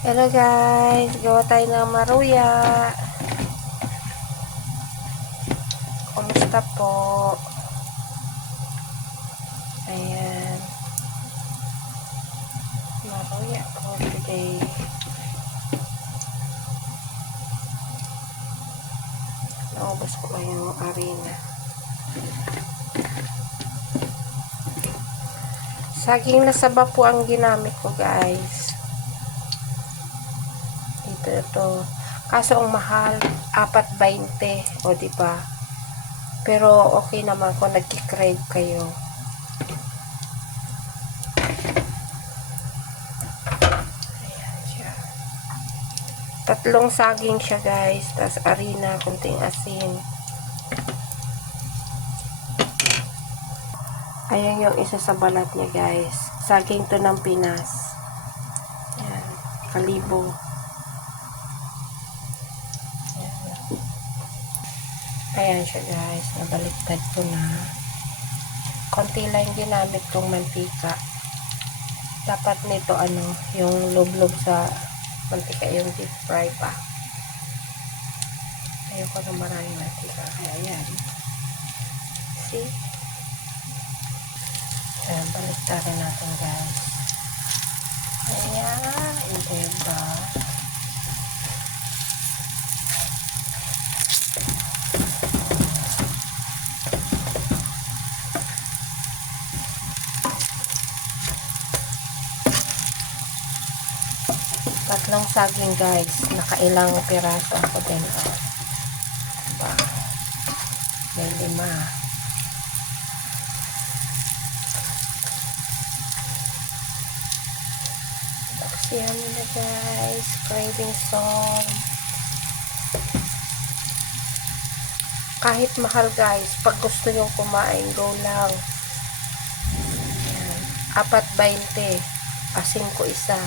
Hello guys, gawa tayo ng maruya. Kumusta po? Ayan. Maruya po today. Naubos ko ba yung arena? Saging na saba po ang ginamit ko guys. Ito. Kaso ang mahal, 4.20. O diba? Pero okay naman kung nagki-crave kayo. Ayan siya. 3 saging siya guys. Tapos harina, kunting asin. Ayan yung isa sa balat niya guys. Saging to ng Pinas. Ayan. Kalibo. Ayan siya guys, nabaliktad ko na. Konti lang ginamit kong mantika. Dapat nito yung lublob sa mantika, yung deep fry pa. Ayoko na maraming mantika. Kaya ayan. See? Ayan, baliktarin natin guys. Ayan, diba? Tatlong saging guys, nakailang piraso ako din. Diba? May 5. Baksihan mo na guys, craving song. Kahit mahal guys, pag gusto nyo kumain, go lang. 4.20, asin ko isa.